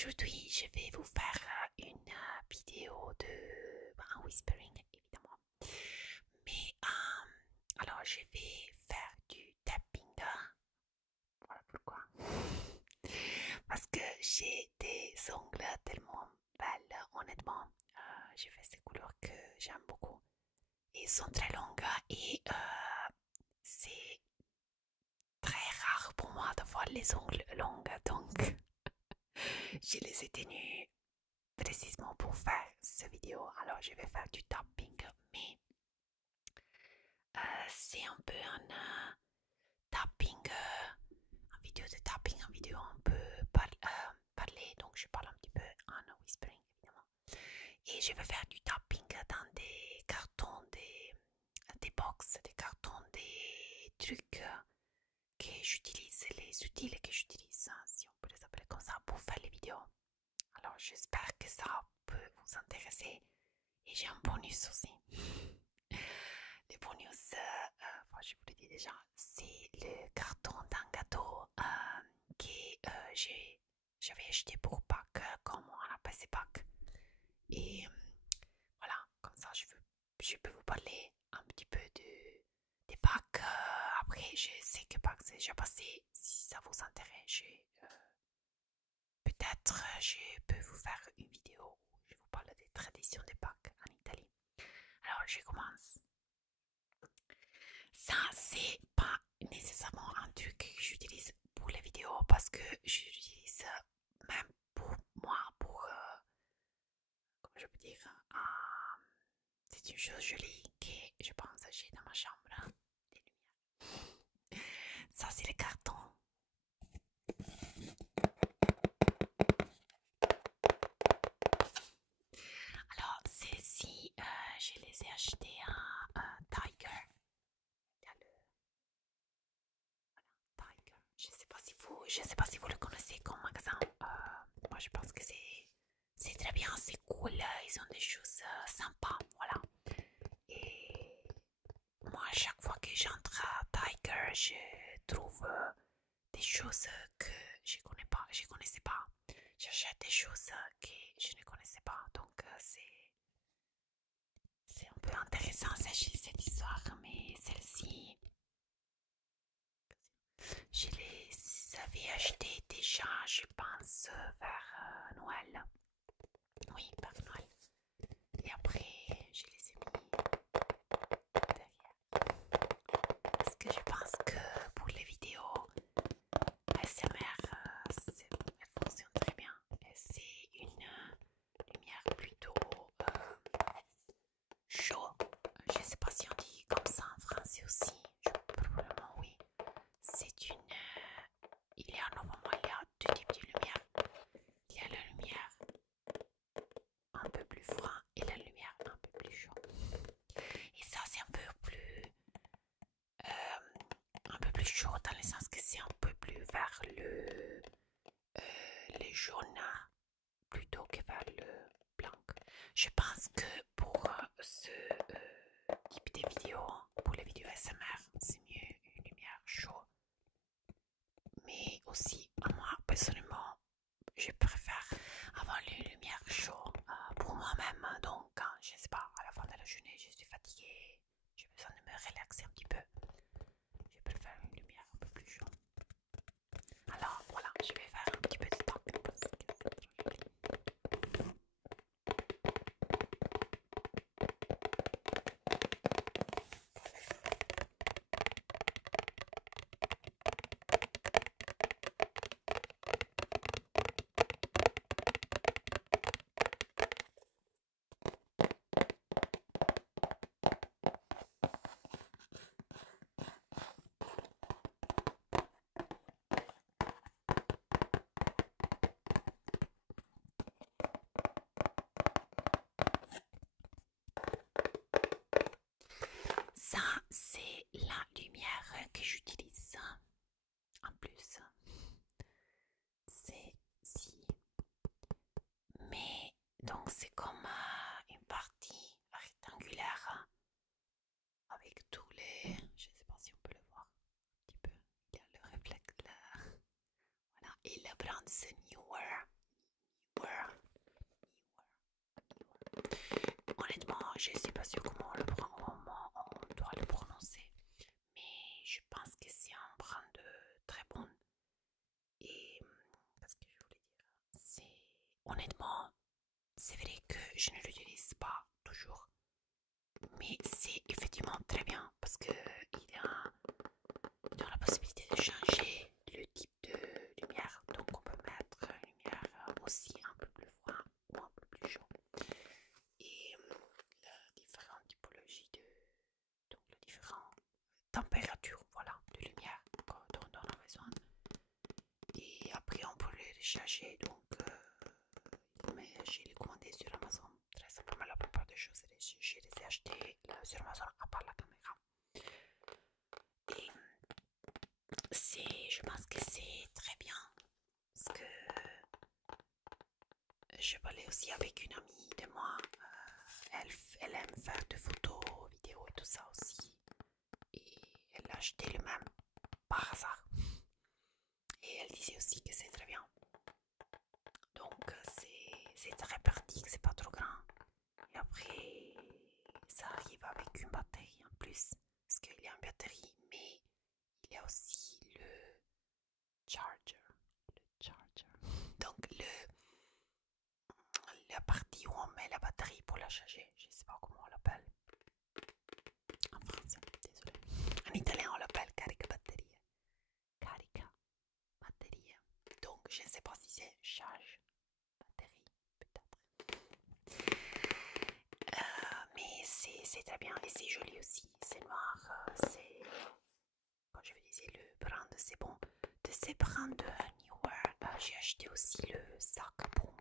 Aujourd'hui, je vais vous faire une vidéo de un whispering, évidemment. Mais alors, je vais faire du tapping. Voilà pourquoi. Parce que j'ai des ongles tellement belles, honnêtement. J'ai fait ces couleurs que j'aime beaucoup. Ils sont très longues et c'est très rare pour moi d'avoir les ongles longs. Donc, je les ai tenus précisément pour faire cette vidéo. Alors, je vais faire du tapping, mais c'est un peu un tapping, un vidéo de tapping, un vidéo un peu parler. Donc, je parle un petit peu en whispering, évidemment. Et je vais faire du tapping dans des cartons, des box, des cartons, des trucs que j'utilise, les outils que j'utilise, si on peut les appeler comme ça, pour faire les vidéos. Alors, j'espère que ça peut vous intéresser. Et j'ai un bonus aussi. Le bonus, je vous l'ai dit déjà, c'est le carton d'un gâteau que j'avais acheté pour Pâques, comme on appelle ces Pâques. Et voilà, comme ça, je peux vous parler un petit peu des Pâques. Après, je sais que Pâques c'est déjà passé. Si ça vous intéresse, peut-être je peux vous faire une vidéo où je vous parle des traditions des Pâques en Italie. Alors, je commence. Ça, c'est pas nécessairement un truc que j'utilise pour les vidéos parce que j'utilise même pour moi, pour, comment je peux dire, c'est une chose jolie que je pense j'ai dans ma chambre, des lumières. Ça, c'est le carton. Alors, celles-ci, je les ai achetées à Tiger. Il y a le Tiger. Je sais pas si vous le connaissez comme magasin. Moi, je pense que c'est très bien, c'est cool. Ils ont des choses sympas, voilà. Et moi, à chaque fois que j'entre à Tiger, je trouve des choses que je connaissais pas. J'achète des choses que je ne connaissais pas. Donc, c'est un peu intéressant cette histoire, mais celle-ci, je les avais achetées déjà, je pense, vers Noël. Oui, vers Noël. Et après, je les ai mis derrière. Parce que je pense que pour les vidéos ASMR, elle fonctionne très bien. C'est une lumière plutôt chaud. Je ne sais pas si on dit comme ça en français aussi. Probablement oui. C'est une. Il y a normalement il y a deux types de lumière. Il y a la lumière un peu plus froid et la lumière un peu plus chaud. Et ça c'est un peu plus chaud dans le sens que c'est un peu plus vers le jaune plutôt que vers le blanc. Je pense que pour ce type de vidéo, pour les vidéos SMR, c'est mieux une lumière chaude. Mais aussi, moi personnellement, je préfère avoir une lumière chaude pour moi-même. Donc, quand je sais pas, à la fin de la journée, je suis fatiguée, j'ai besoin de me relaxer un petit peu. Je préfère une lumière un peu plus chaude. Alors voilà, je vais faire un petit peu de temps parce que c'est trop joli. je ne sais pas sûr comment on doit le prononcer, mais je pense que c'est un brand très bon. Et qu'est-ce que je voulais dire? C'est honnêtement, c'est vrai que je ne l'utilise pas toujours, mais c'est effectivement très bien parce que il a dans la possibilité de changer le type de lumière. Donc on peut mettre une lumière aussi un peu plus froid ou un peu plus chaud. Et la différentes typologies donc les différentes températures, voilà, de lumière dont on a besoin. Et après on peut les recharger. Donc mais je l'ai commandé sur Amazon. Très simplement, la plupart des choses, je les ai achetées sur Amazon à part la caméra. Et je pense que c'est très bien parce que je parlais aussi avec une amie de moi. Elle aime faire des photos, vidéos et tout ça aussi. Et elle a acheté le même par hasard. Et elle disait aussi que c'est très bien. Donc c'est très pratique, c'est pas trop grand. Et après, ça arrive avec une batterie en plus. Parce qu'il y a une batterie, mais il y a aussi le charger. Donc la partie où on met la batterie pour la charger. Je ne sais pas comment on l'appelle. En français, désolé. En italien, on l'appelle carica batteria. Carica batteria. Donc, je ne sais pas si c'est charge batterie, peut-être. Mais c'est très bien et c'est joli aussi. C'est noir. C'est, comme je vous disais, le brand, c'est bon. De ces brands de Newer, j'ai acheté aussi le sac pour mon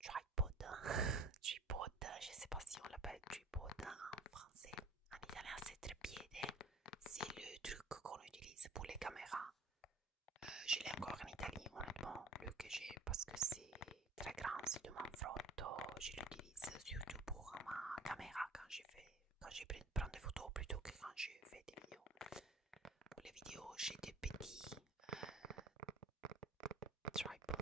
tripod. Tripod, je ne sais pas si on l'appelle tripod en français. En italien, c'est trépied. C'est le truc qu'on utilise pour les caméras. Je l'ai encore en Italie, honnêtement, le que j'ai, parce que c'est très grand, c'est de Manfrotto. Je l'utilise surtout pour ma caméra quand je prends des photos plutôt que quand je fais des vidéos. Pour les vidéos, j'ai des petits tripods.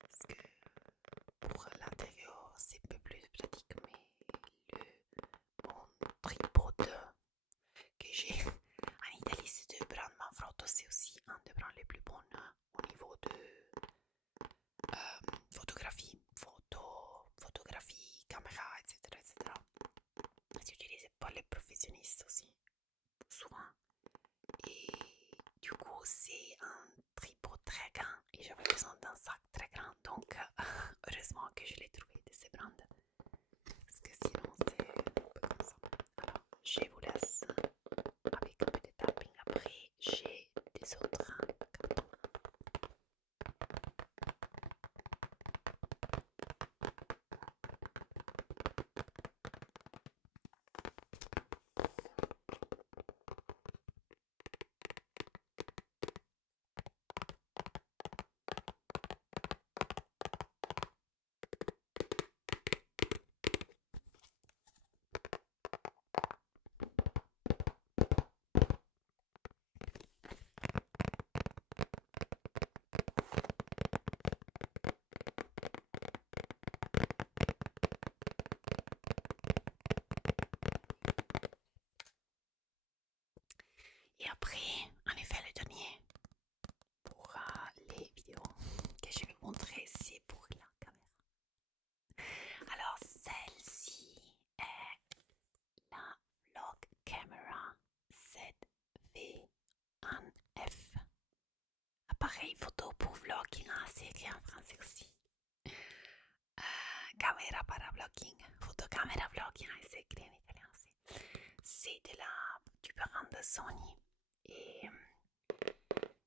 Parce que pour l'intérieur, c'est un peu plus pratique, mais mon tripod que j'ai en Italie, c'est de brand Manfrotto, c'est aussi un des brands les plus bons au niveau de photographie, photographie, caméra, etc. C'est utilisé par les professionnels aussi, souvent. Et du coup, c'est un tripod très grand et j'avais besoin d'un sac très grand. Donc, heureusement que je l'ai trouvé de ces brands. Parce que sinon, c'est un peu comme ça. Alors, je vous laisse avec un peu de tapping. Après, j'ai des autres cartons. Et après, en effet, le dernier pour les vidéos que je vais vous montrer, c'est pour la caméra. Alors, celle-ci est la Vlog Camera ZV1F. Appareil photo pour vlogging, c'est écrit en français aussi. Caméra para vlogging, photocaméra vlogging, c'est écrit en italien aussi. C'est du brand de Sony et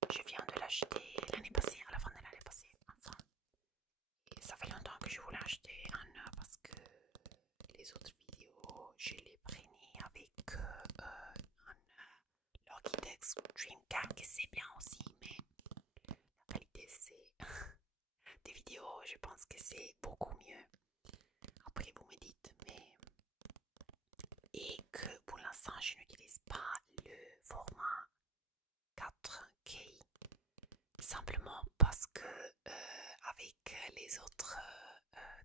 je viens de l'acheter l'année passée, à la fin de l'année passée, enfin. Et ça fait longtemps que je voulais acheter un parce que les autres vidéos, je les prenais avec un Logitech Dreamcam qui c'est bien aussi, mais la qualité c'est des vidéos, je pense que c'est beaucoup mieux. Après vous me dites, mais et que pour l'instant je n'utilise pas le format 4K simplement parce que avec les autres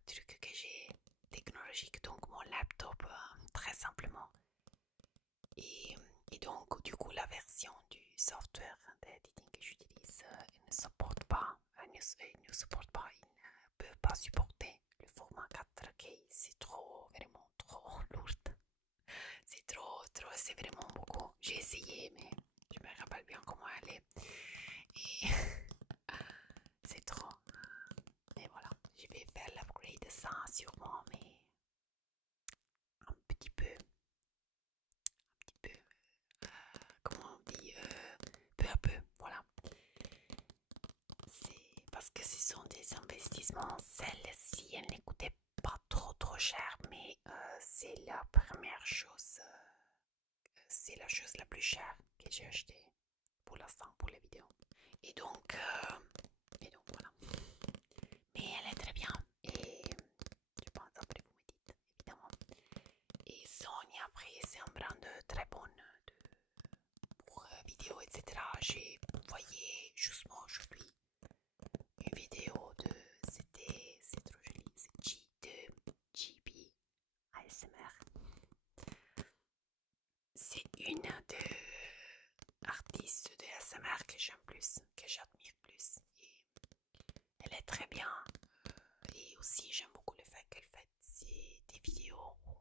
trucs que j'ai technologiques, donc mon laptop très simplement. Et, et donc du coup la version du software d'editing que j'utilise il ne supporte pas, il ne supporte pas, il ne peut pas supporter le format 4K, c'est trop, vraiment trop lourd. C'est trop, c'est vraiment beaucoup. J'ai essayé, mais je me rappelle bien comment elle est. Et c'est trop. Mais voilà, je vais faire l'upgrade de ça sûrement, mais un petit peu, comment on dit, peu à peu, voilà. C'est parce que ce sont des investissements. Celle-ci, elle ne coûtait pas trop cher, mais c'est la première chose, c'est la chose la plus chère que j'ai achetée pour l'instant pour les vidéos. Et donc, voilà. Mais elle est très bien et je pense après vous me dites évidemment. Et Sony après c'est un brand très bon pour vidéo etc. J'ai envoyé justement aujourd'hui une vidéo de c'est trop joli, c'est de GB ASMR. C'est une des artistes de ASMR que j'aime plus, que j'admire plus. Et elle est très bien. Et aussi j'aime beaucoup le fait qu'elle fait des vidéos où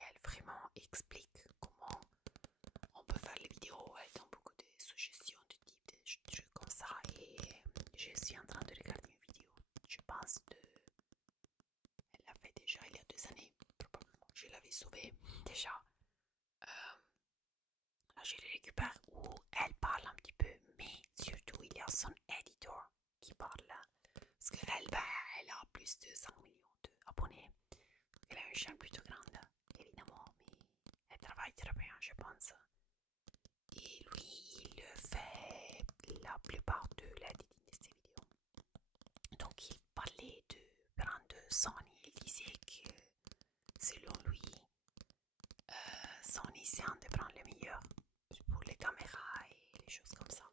elle vraiment explique comment on peut faire les vidéos. Elle donne beaucoup de suggestions de type de trucs comme ça. Et je suis en train de regarder une vidéo, je pense elle l'a fait déjà il y a 2 années, probablement. Je l'avais sauvée déjà. Là je le récupère où elle parle un petit peu, mais surtout il y a son editor qui parle. Parce qu'elle elle a plus de 5 millions d'abonnés. Elle a une chaîne plutôt grande, évidemment, mais elle travaille très bien, je pense. Et lui, il fait la plupart de l'editing de ses vidéos. Donc, il parlait de brand Sony. Il disait que, selon lui, Sony c'est un des brands les meilleurs pour les caméras et les choses comme ça.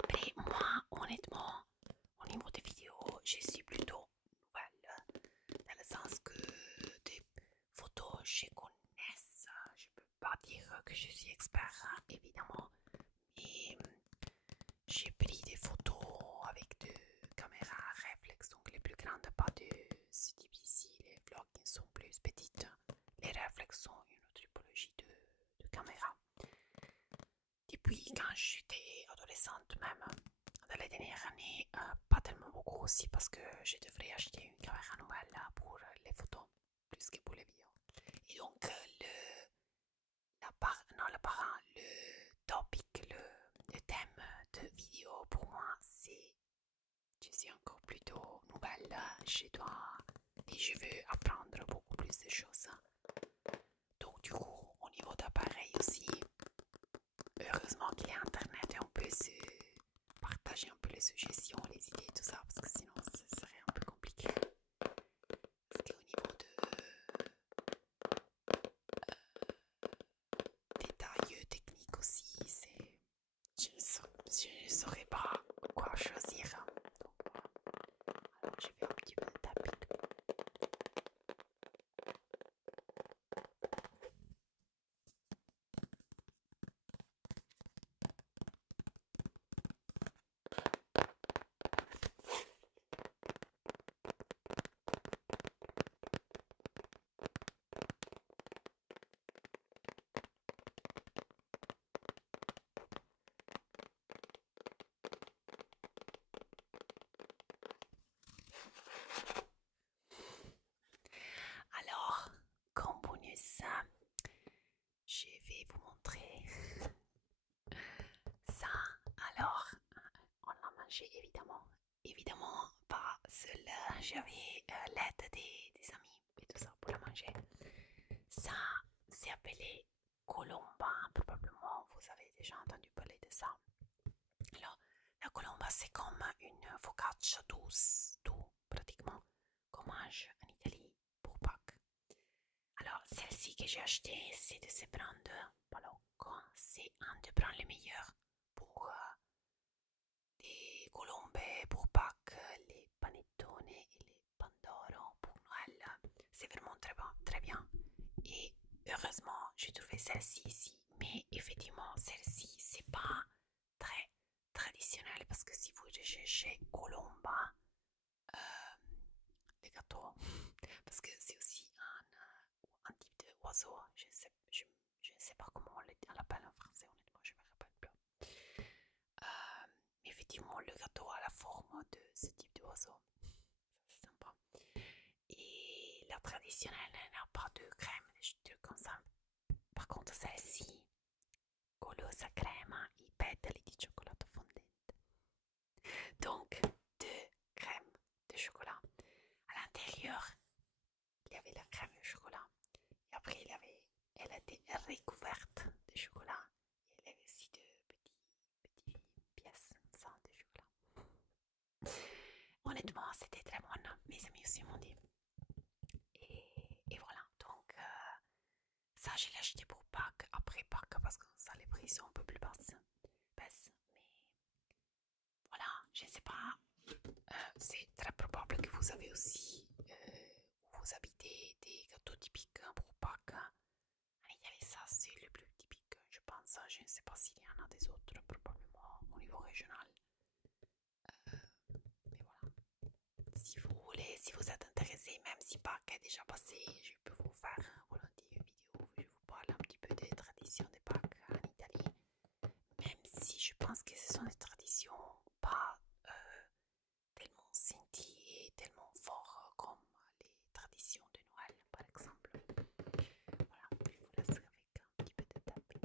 Après, moi, honnêtement, au niveau des vidéos, je suis plutôt nouvelle, dans le sens que des photos, je connais ça. Je peux pas dire que je suis expert, hein, évidemment, mais j'ai pris des photos avec de caméras réflex, donc les plus grandes, pas de ce type ici, les vlogs qui sont plus petites. Les réflex sont une autre typologie de caméra. Depuis quand j'étais adolescente même, dans les dernières années, pas tellement beaucoup aussi parce que je devrais acheter une caméra nouvelle pour les photos plus que pour les vidéos. Et donc le topic, le thème de vidéo pour moi c'est je suis encore plutôt nouvelle, je dois et je veux apprendre beaucoup plus de choses. Donc du coup au niveau d'appareil aussi, heureusement qu'il y a internet et on peut se partager un peu les suggestions, les idées, tout ça, parce que sinon ce serait un peu compliqué. Parce qu'au niveau de détails techniques aussi, c'est je ne saurais pas quoi choisir. Donc voilà, je vais un petit peu taper. Alors, comme bonus, je vais vous montrer ça. Alors, on l'a mangé évidemment. Évidemment, pas seul. J'avais l'aide des amis et tout ça pour la manger. Ça, c'est appelé colomba. Probablement, vous avez déjà entendu parler de ça. Alors, la colomba, c'est comme une focaccia douce, doux, pratiquement, qu'on mange en Italie pour Pâques. Alors, celle-ci que j'ai achetée, c'est de ce brand Palocco. C'est un des brands les meilleurs pour colombe pour Pâques, les panettone et les pandoro pour Noël. C'est vraiment très bon, très bien. Et heureusement, j'ai trouvé celle-ci ici. Mais effectivement, celle-ci, c'est pas très traditionnel parce que si vous recherchez colomba, des gâteaux, parce que c'est aussi un type d'oiseau. Je ne sais pas comment on l'appelle en français, honnêtement, je ne me rappelle plus. Mais effectivement, le gâteau a la forme de ce type d'oiseau. Ça, c'est sympa. Et la traditionnelle n'a pas de crème, des trucs comme ça. Par contre, celle-ci, golosa crema et pétali di cioccolato fondente. Donc, deux crèmes de chocolat. À l'intérieur, il y avait la crème de chocolat. Et après, elle était recouverte de chocolat. Et elle avait aussi de petites pièces sans de chocolat. Honnêtement, c'était très bon. Mes amis aussi m'ont dit. Et voilà. Donc, ça, je l'ai acheté pour Pâques. Après Pâques, parce que ça, les prix sont un peu plus basses. Mais voilà, je ne sais pas. C'est très probable que vous avez aussi, où vous habitez, des gâteaux typiques pour Pâques. En Italie, ça c'est le plus typique, je pense. Je ne sais pas s'il y en a des autres, probablement au niveau régional. Mais voilà. Si vous voulez, si vous êtes intéressé, même si Pâques est déjà passé, je peux vous faire volontiers une vidéo où je vous parle un petit peu des traditions de Pâques en Italie. Même si je pense que ce sont des traditions pas tellement scintillées, tellement fortes comme les traditions de Noël, par exemple. Voilà, je vous laisse avec un petit peu de tapping.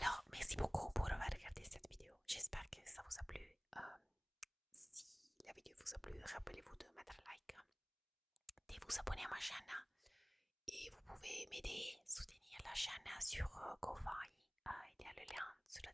Alors, merci beaucoup pour avoir regardé cette vidéo. J'espère que ça vous a plu. Si la vidéo vous a plu, rappelez-vous de mettre un like, de vous abonner à ma chaîne et vous pouvez m'aider, soutenir la chaîne sur Ko-Fi. Il y a le lien sur la